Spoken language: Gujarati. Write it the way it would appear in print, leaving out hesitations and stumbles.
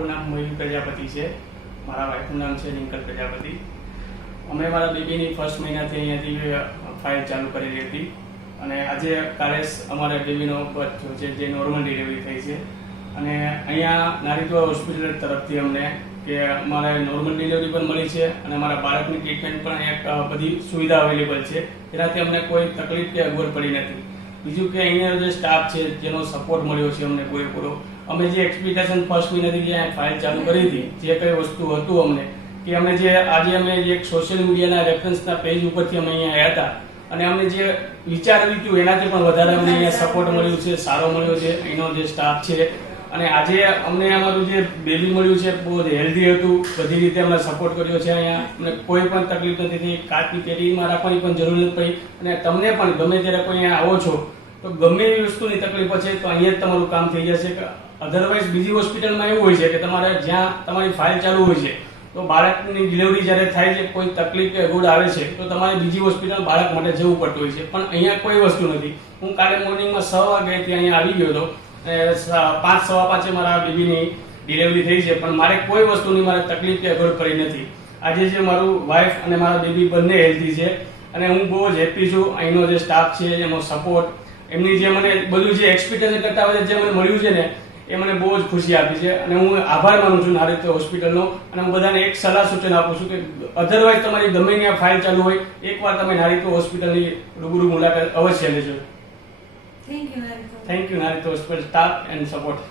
મારું નામ મયુર પ્રજાપતિ છે, મારા વાઈફનું નામ છે રિંકલ પ્રજાપતિ. અમે મારા બેબીની ફર્સ્ટ મહિનાથી અહીંયાથી ફાઇલ ચાલુ કરેલી હતી અને આજે કાલે અમારા બેબીનો બર્થ થયો છે, જે નોર્મલ ડિલિવરી થઈ છે. અને અહીંયા નારીત્વ હોસ્પિટલ તરફથી અમને કે અમારે નોર્મલ ડિલિવરી પણ મળી છે અને અમારા બાળકની ટ્રીટમેન્ટ પણ અહીંયા બધી સુવિધા અવેલેબલ છે, જેનાથી અમને કોઈ તકલીફ કે અગવડ પડી નથી. બીજું કે અહીંયા જે સ્ટાફ છે જેનો સપોર્ટ મળ્યો છે અમને પૂરેપૂરો. અમે જે એક્સપેક્ટેશન ફર્સ્ટ મહિનાથી જે ફાઇલ ચાલુ કરી હતી, જે કઈ વસ્તુ હતું અમને કે અમે જે આજે અમે એક સોશિયલ મીડિયાના રેફરન્સના પેજ ઉપરથી અમે અહીંયા આવ્યા હતા અને અમને જે વિચારવું હતું એનાથી પણ વધારે અમને અહીંયા સપોર્ટ મળ્યું છે, સારો મળ્યો છે અહીંનો જે સ્ટાફ છે. અને આજે અમને અમારું જે બેબી મળ્યું છે બહુ હેલ્ધી હતું, બધી રીતે અમને સપોર્ટ કર્યો છે. અહીંયા અમને કોઈ પણ તકલીફ નથી થઈ, કાચની પેટીમાં રાખવાની પણ જરૂર નથી પડી. અને તમને પણ ગમે ત્યારે કોઈ અહીંયા આવો છો તો ગમે એવી વસ્તુની તકલીફ છે તો અહીંયા જ તમારું કામ થઈ જશે. અધરવાઇઝ બીજી હોસ્પિટલમાં એવું હોય છે કે તમારે જ્યાં તમારી ફાઇલ ચાલુ હોય છે તો બાળકની ડિલિવરી જ્યારે થાય છે, કોઈ તકલીફ કે અગવડ આવે છે તો તમારે બીજી હોસ્પિટલ બાળક માટે જવું પડતું હોય છે, પણ અહીંયા કોઈ વસ્તુ નથી. હું કાલે મોર્નિંગમાં 6 વાગ્યાથી અહીંયા આવી ગયો હતો, 5:15 મારા બેબીની ડિલિવરી થઈ છે, પણ મારે કોઈ વસ્તુની મારે તકલીફ કે અગવડ પડી નથી. આજે જે મારું વાઈફ અને મારા બેબી બંને હેલ્ધી છે અને હું બહુ જ હેપી છું. અહીંનો જે સ્ટાફ છે એનો સપોર્ટ, એમની જે મને બધું જે એક્સપિરિયન્સ કરતા હોય જે મને મળ્યું છે ને એ મને બહુ જ ખુશી આપી છે. અને હું આભાર માનું છું નારીત્વ હોસ્પિટલનો. અને હું બધાને એક સલાહ સૂચન આપું છું કે અધરવાઇઝ તમારી ગમે ત્યાં ફાઇલ ચાલુ હોય, એકવાર તમે નારીત્વ હોસ્પિટલની રૂબરૂ મુલાકાત અવશ્ય લેજો. Thank you Naritva hospital staff and support.